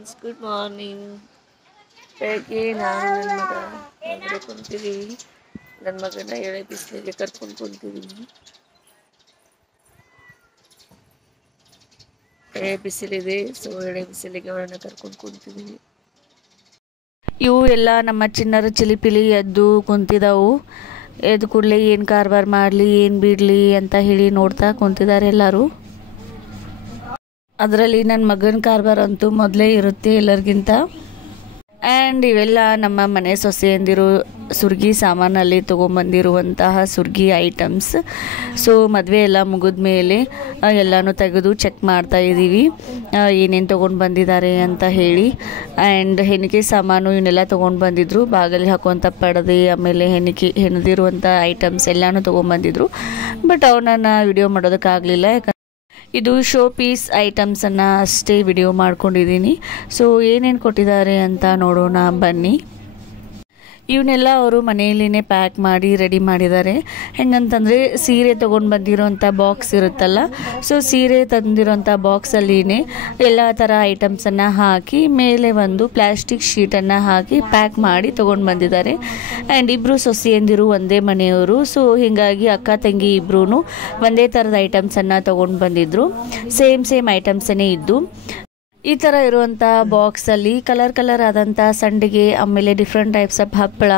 Friends, good morning. ಬೆಳಗ್ಗೆ ನಾನು ನನ್ನ ಮಗ ಹೊರಗಡೆ ಕುಂತಿದ್ದೀವಿ. ನನ್ನ ಮಗನ ಎಳೆ ಬಿಸಿಲಿಗೆ ಕರ್ಕೊಂಡು ಕುಂತಿದ್ದೀನಿ. ಎಳೆ ಬಿಸಿಲಿದೆ, ಸೊ ಎಳೆ ಬಿಸಿಲಿಗೆ ಅವರನ್ನು ಕರ್ಕೊಂಡು ಕುಂತಿದ್ದೀವಿ. ಇವು ಎಲ್ಲ ನಮ್ಮ ಚಿನ್ನರ ಚಿಲಿಪಿಲಿ ಎದ್ದು ಕುಂತಿದ್ದಾವು. ಎದ್ದು ಕೂಡಲೇ ಏನು ಕಾರ್ಬಾರ್ ಮಾಡಲಿ, ಏನು ಬಿಡಲಿ ಅಂತ ಹೇಳಿ ನೋಡ್ತಾ ಕುಂತಿದ್ದಾರೆ ಎಲ್ಲರೂ. ಅದರಲ್ಲಿ ನನ್ನ ಮಗನ ಕಾರ್ಬಾರ್ ಅಂತೂ ಮೊದಲೇ ಇರುತ್ತೆ ಎಲ್ಲರಿಗಿಂತ. ಆ್ಯಂಡ್ ಇವೆಲ್ಲ ನಮ್ಮ ಮನೆ ಸೊಸೆಯಂದಿರು ಸುರ್ಗಿ ಸಾಮಾನಲ್ಲಿ ತೊಗೊಂಬಂದಿರುವಂತಹ ಸುರ್ಗಿ ಐಟಮ್ಸ್. ಸೊ ಮದುವೆ ಎಲ್ಲ ಮುಗಿದ ಮೇಲೆ ಎಲ್ಲನೂ ತೆಗೆದು ಚೆಕ್ ಮಾಡ್ತಾ ಇದ್ದೀವಿ ಏನೇನು ತೊಗೊಂಡು ಬಂದಿದ್ದಾರೆ ಅಂತ ಹೇಳಿ. ಆ್ಯಂಡ್ ಹೆಣಿಕೆ ಸಾಮಾನು ಇವನ್ನೆಲ್ಲ ತೊಗೊಂಡು ಬಂದಿದ್ರು. ಬಾಗಿಲಿಗೆ ಹಾಕುವಂಥ ಪರದೆ, ಆಮೇಲೆ ಹೆಣದಿರುವಂಥ ಐಟಮ್ಸ್ ಎಲ್ಲನೂ ತೊಗೊಂಬಂದಿದ್ರು. ಬಟ್ ಅವನನ್ನು ವಿಡಿಯೋ ಮಾಡೋದಕ್ಕಾಗಲಿಲ್ಲ, ಯಾಕಂದರೆ ಇದು ಶೋ ಪೀಸ್ ಐಟಮ್ಸನ್ನು ಅಷ್ಟೇ ವಿಡಿಯೋ ಮಾಡ್ಕೊಂಡಿದ್ದೀನಿ. ಸೊ ಏನೇನು ಕೊಟ್ಟಿದ್ದಾರೆ ಅಂತ ನೋಡೋಣ ಬನ್ನಿ. ಇವನ್ನೆಲ್ಲ ಅವರು ಮನೆಯಲ್ಲಿನೇ ಪ್ಯಾಕ್ ಮಾಡಿ ರೆಡಿ ಮಾಡಿದ್ದಾರೆ. ಹೆಂಗಂತಂದರೆ ಸೀರೆ ತೊಗೊಂಡು ಬಂದಿರೋಂಥ ಬಾಕ್ಸ್ ಇರುತ್ತಲ್ಲ, ಸೊ ಸೀರೆ ತಂದಿರೋಂಥ ಬಾಕ್ಸಲ್ಲಿನೇ ಎಲ್ಲ ಥರ ಐಟಮ್ಸನ್ನು ಹಾಕಿ ಮೇಲೆ ಒಂದು ಪ್ಲ್ಯಾಸ್ಟಿಕ್ ಶೀಟನ್ನು ಹಾಕಿ ಪ್ಯಾಕ್ ಮಾಡಿ ತೊಗೊಂಡು ಬಂದಿದ್ದಾರೆ. ಆ್ಯಂಡ್ ಇಬ್ಬರು ಸೊಸೆಯಂದಿರು ಒಂದೇ ಮನೆಯವರು. ಸೊ ಹೀಗಾಗಿ ಅಕ್ಕ ತಂಗಿ ಇಬ್ಬರೂ ಒಂದೇ ಥರದ ಐಟಮ್ಸನ್ನು ತೊಗೊಂಡು ಬಂದಿದ್ದರು. ಸೇಮ್ ಐಟಮ್ಸನ್ನೇ ಇದ್ದು. ಈ ಥರ ಇರುವಂಥ ಬಾಕ್ಸಲ್ಲಿ ಕಲರ್ ಆದಂಥ ಸಂಡಿಗೆ, ಆಮೇಲೆ ಡಿಫ್ರೆಂಟ್ ಟೈಪ್ಸ್ ಆಫ್ ಹಪ್ಪಳ,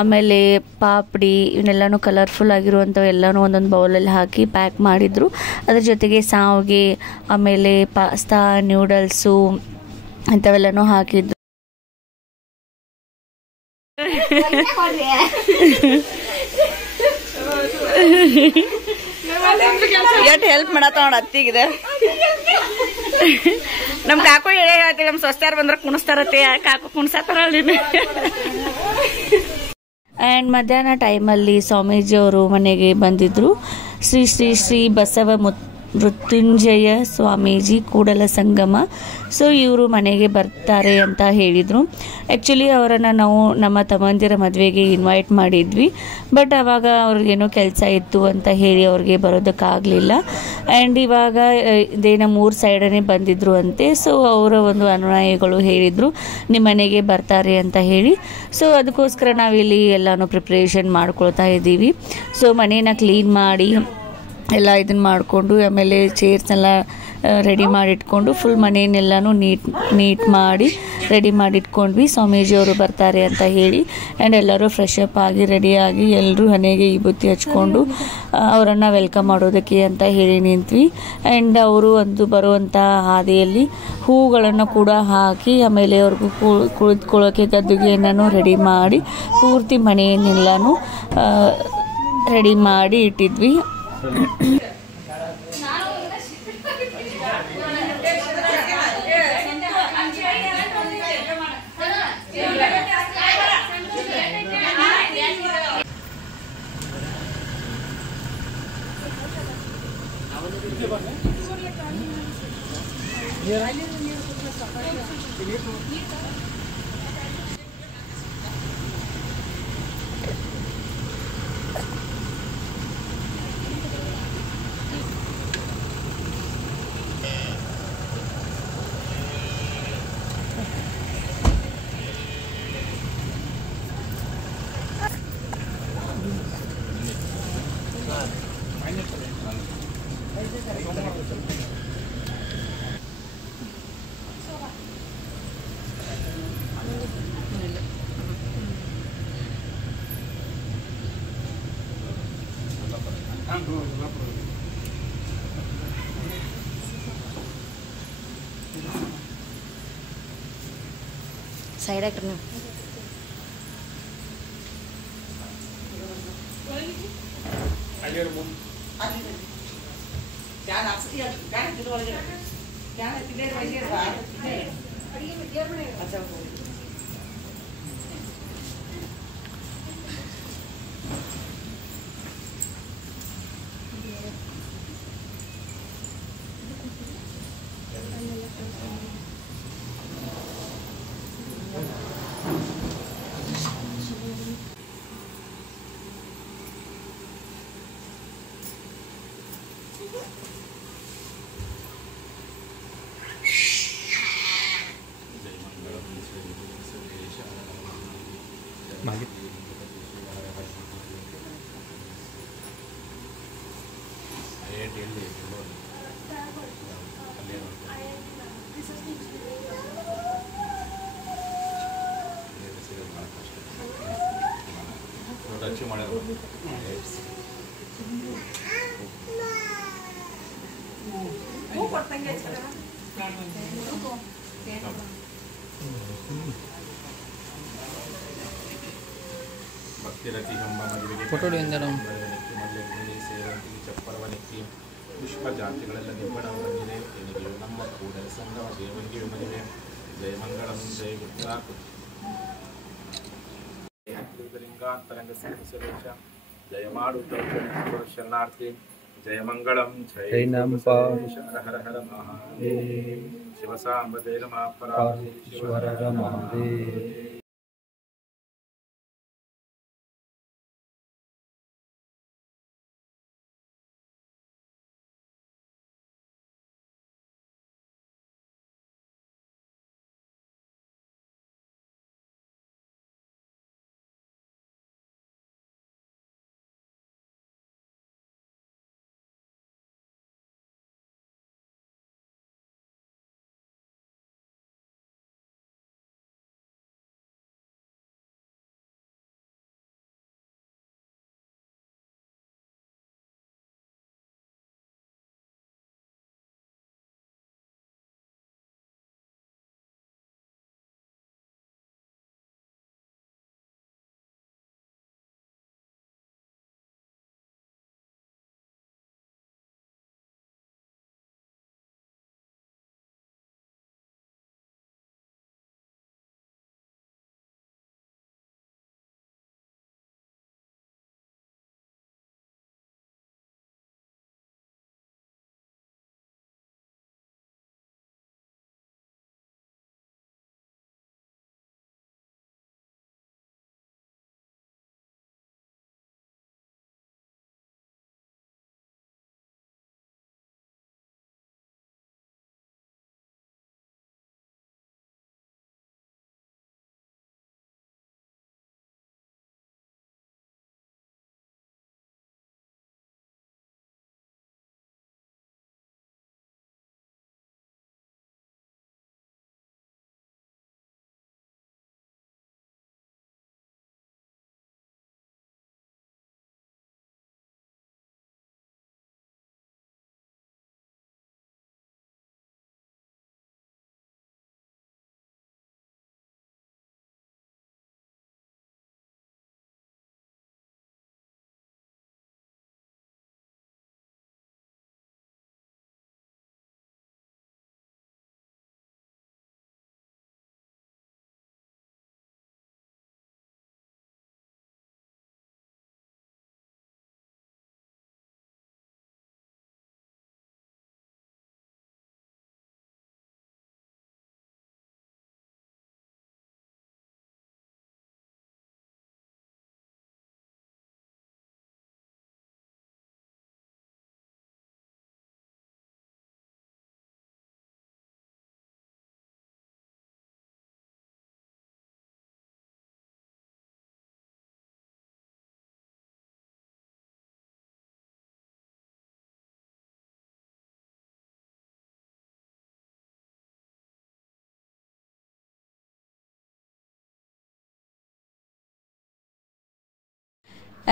ಆಮೇಲೆ ಪಾಪಡಿ, ಇವನ್ನೆಲ್ಲನೂ ಕಲರ್ಫುಲ್ ಆಗಿರುವಂಥವು ಎಲ್ಲನೂ ಒಂದೊಂದು ಬೌಲಲ್ಲಿ ಹಾಕಿ ಪ್ಯಾಕ್ ಮಾಡಿದರು. ಅದ್ರ ಜೊತೆಗೆ ಶಾವಿಗೆ, ಆಮೇಲೆ ಪಾಸ್ತಾ, ನ್ಯೂಡಲ್ಸು ಇಂಥವೆಲ್ಲನೂ ಹಾಕಿದ್ರು. ಎಷ್ಟು ಹೆಲ್ಪ್ ಮಾಡತ್ತ ಅತ್ತಿಗಿದೆ. ನಮ್ ಕಾಕು ಹೇಳೇ ಹೇಳ್ತೀವಿ, ನಮ್ ಸ್ವಸ್ಥಾರ ಬಂದ್ರೆ ಕುಣಿಸ್ತಾರತ್ತೆ, ಕಾಕು ಕುಣಿಸ್ತಾರ. ಆ್ಯಂಡ್ ಮಧ್ಯಾಹ್ನ ಟೈಮಲ್ಲಿ ಸ್ವಾಮೀಜಿಯವರು ಮನೆಗೆ ಬಂದಿದ್ರು. ಶ್ರೀ ಶ್ರೀ ಶ್ರೀ ಬಸವ ಮೃತ್ಯುಂಜಯ ಸ್ವಾಮೀಜಿ ಕೂಡಲ ಸಂಗಮ. ಸೊ ಇವರು ಮನೆಗೆ ಬರ್ತಾರೆ ಅಂತ ಹೇಳಿದರು. ಆ್ಯಕ್ಚುಲಿ ಅವರನ್ನು ನಾವು ನಮ್ಮ ತಮ್ಮಂದಿರ ಮದುವೆಗೆ ಇನ್ವೈಟ್ ಮಾಡಿದ್ವಿ. ಬಟ್ ಆವಾಗ ಅವ್ರಿಗೇನೋ ಕೆಲಸ ಇತ್ತು ಅಂತ ಹೇಳಿ ಅವ್ರಿಗೆ ಬರೋದಕ್ಕಾಗಲಿಲ್ಲ. ಆ್ಯಂಡ್ ಇವಾಗ ಇದೇ ನಮ್ಮ ಊರ ಸೈಡನೇ ಬಂದಿದ್ರು ಅಂತೆ. ಸೊ ಅವರ ಒಂದು ಅನುಯಾಯಿಗಳು ಹೇಳಿದರು ನಿಮ್ಮ ಮನೆಗೆ ಬರ್ತಾರೆ ಅಂತ ಹೇಳಿ. ಸೊ ಅದಕ್ಕೋಸ್ಕರ ನಾವಿಲ್ಲಿ ಎಲ್ಲನೂ ಪ್ರಿಪ್ರೇಷನ್ ಮಾಡ್ಕೊಳ್ತಾ ಇದ್ದೀವಿ. ಸೊ ಮನೇನ ಕ್ಲೀನ್ ಮಾಡಿ ಎಲ್ಲ ಇದನ್ನು ಮಾಡಿಕೊಂಡು, ಆಮೇಲೆ ಚೇರ್ಸ್ನೆಲ್ಲ ರೆಡಿ ಮಾಡಿಟ್ಕೊಂಡು ಫುಲ್ ಮನೆಯನ್ನೆಲ್ಲನೂ ನೀಟ್ ಮಾಡಿ ರೆಡಿ ಮಾಡಿಟ್ಕೊಂಡ್ವಿ. ಸ್ವಾಮೀಜಿಯವರು ಬರ್ತಾರೆ ಅಂತ ಹೇಳಿ. ಆ್ಯಂಡ್ ಎಲ್ಲರೂ ಫ್ರೆಶ್ ಅಪ್ ಆಗಿ ರೆಡಿಯಾಗಿ ಎಲ್ಲರೂ ಮನೆಗೆ ಈ ಬುತ್ತಿ ಹಚ್ಕೊಂಡು ಅವರನ್ನು ವೆಲ್ಕಮ್ ಮಾಡೋದಕ್ಕೆ ಅಂತ ಹೇಳಿ ನಿಂತ್ವಿ. ಆ್ಯಂಡ್ ಅವರು ಒಂದು ಬರುವಂಥ ಹಾದಿಯಲ್ಲಿ ಹೂಗಳನ್ನು ಕೂಡ ಹಾಕಿ, ಆಮೇಲೆ ಅವ್ರಿಗೂ ಕುಳಿತುಕೊಳ್ಳೋಕ್ಕೆ ಗದ್ದುಗೆಯನ್ನು ರೆಡಿ ಮಾಡಿ ಪೂರ್ತಿ ಮನೆಯನ್ನೆಲ್ಲನೂ ರೆಡಿ ಮಾಡಿ ಇಟ್ಟಿದ್ವಿ. ಸೈಡ್ ಹಾಕ್ರಿ ನೀವು. ಫೋಟೋ ಪುಷ್ಪ ಜಾತಿಗಳೆಲ್ಲ ನಿಬ್ಬಣ ಬಂದಿದೆ ನಿನಗೆ ನಮ್ಮ ಕೂಡಲ ಸಂಗಮ ದೇವರಿಗೆ ಮದುವೆ ಜಯ ಮಂಗಳಂ ಜಯ ಲಿಂಗಾಂತರಂಗ ಸುರೇಶ ಜಯ ಮಾಡುತ್ತ ಶರಣಾರ್ಥಿ ಜಯ ಮಂಗಳಂ ಜಯ ಹರ ಹರ ಮಹಾದೇವ ಶಿವಸಾಂಬದೇ ನಮಃ ಪರಾಶರ ಮಹಾದೇವ.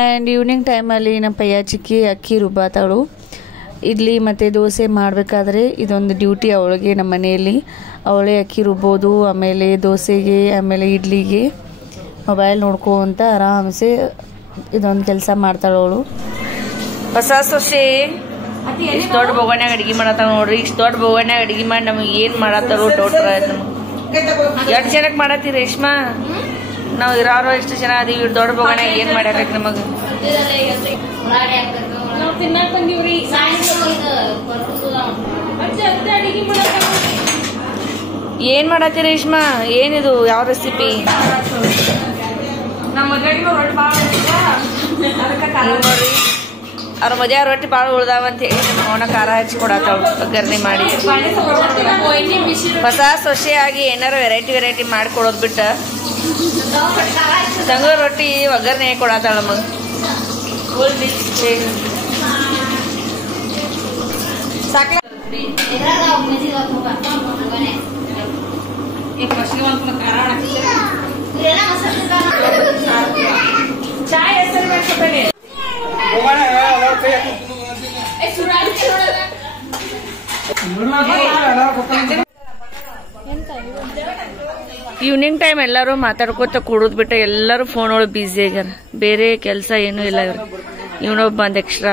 ಆ್ಯಂಡ್ ಈವ್ನಿಂಗ್ ಟೈಮಲ್ಲಿ ನಮ್ಮ ಪಯ್ಯ ಚಿಕ್ಕಿ ಅಕ್ಕಿ ರುಬ್ಬಾತಾಳು. ಇಡ್ಲಿ ಮತ್ತು ದೋಸೆ ಮಾಡಬೇಕಾದ್ರೆ ಇದೊಂದು ಡ್ಯೂಟಿ ಅವಳಿಗೆ ನಮ್ಮ ಮನೆಯಲ್ಲಿ. ಅವಳೇ ಅಕ್ಕಿ ರುಬ್ಬೋದು, ಆಮೇಲೆ ದೋಸೆಗೆ, ಆಮೇಲೆ ಇಡ್ಲಿಗೆ ಮೊಬೈಲ್ ನೋಡ್ಕೊಂತ ಆರಾಮ್ಸೆ ಇದೊಂದು ಕೆಲಸ ಮಾಡ್ತಾಳೆ ಅವಳು. ಹೊಸ ಸೊಸೆ ಇಷ್ಟು ದೊಡ್ಡ ಬೋಗಣ್ಯಾಗ ಅಡುಗೆ ಮಾಡತ್ತಾಳ ನೋಡ್ರಿ. ಇಷ್ಟು ದೊಡ್ಡ ಬೋಗಣ್ಯಾಗ ಅಡುಗೆ ಮಾಡಿ ನಮಗೆ ಏನು ಮಾಡತ್ತಾರೋ ಡೌಟ್ ನಮಗೆ. ಎಷ್ಟು ಜನಕ್ಕೆ ಮಾಡತ್ತೀರಿ ರೇಷ್ಮಾ? ನಾವು ಇರೋರು ಎಷ್ಟು ಜನ ಅದೀವಿ. ದೊಡ್ಡ ಬೋಗಣ್ಯಾಗ ಏನು ಮಾಡ್ಯಾಕೈತಿ ನಮಗೆ? ಏನ್ ಮಾಡತ್ತೀರಿ ರೇಷ್ಮಾ? ಏನಿದು? ಯಾವ ರೆಸಿಪಿ? ನೋಡ್ರಿ ಅವ್ರ ಮದ್ಯಾವ ರೊಟ್ಟಿ ಭಾಳ ಉಳ್ದಾವಂತ ಹೇಳಿ ನಮ್ಮ ಅವನ ಖಾರ ಹಚ್ಚಿ ಕೊಡತ್ತಾಳು ಒಗ್ಗರಣೆ ಮಾಡಿ. ಹೊಸ ಸೊಸೆಯಾಗಿ ಏನಾರ ವೆರೈಟಿ ಮಾಡಿ ಕೊಡೋದು ಬಿಟ್ಟ ತಂಗೂರು ರೊಟ್ಟಿ ಒಗ್ಗರಣೆ ಕೊಡತ್ತಾಳ ನಮಗೆ. ಸಾಕ ಚಾಯ್ ಹೆಸರು ಈವ್ನಿಂಗ್ ಟೈಮ್ ಎಲ್ಲರೂ ಮಾತಾಡ್ಕೋತ ಕೂಡೋದ್ ಬಿಟ್ಟ ಎಲ್ಲರೂ ಫೋನ್ ಒಳಗೆ ಬ್ಯುಸಿ ಆಗ್ಯಾರ. ಬೇರೆ ಕೆಲಸ ಏನೂ ಇಲ್ಲ ಇವ್ರಿಗೆ. ಇವನೊಬ್ಬ ಬಂದ್ ಎಕ್ಸ್ಟ್ರಾ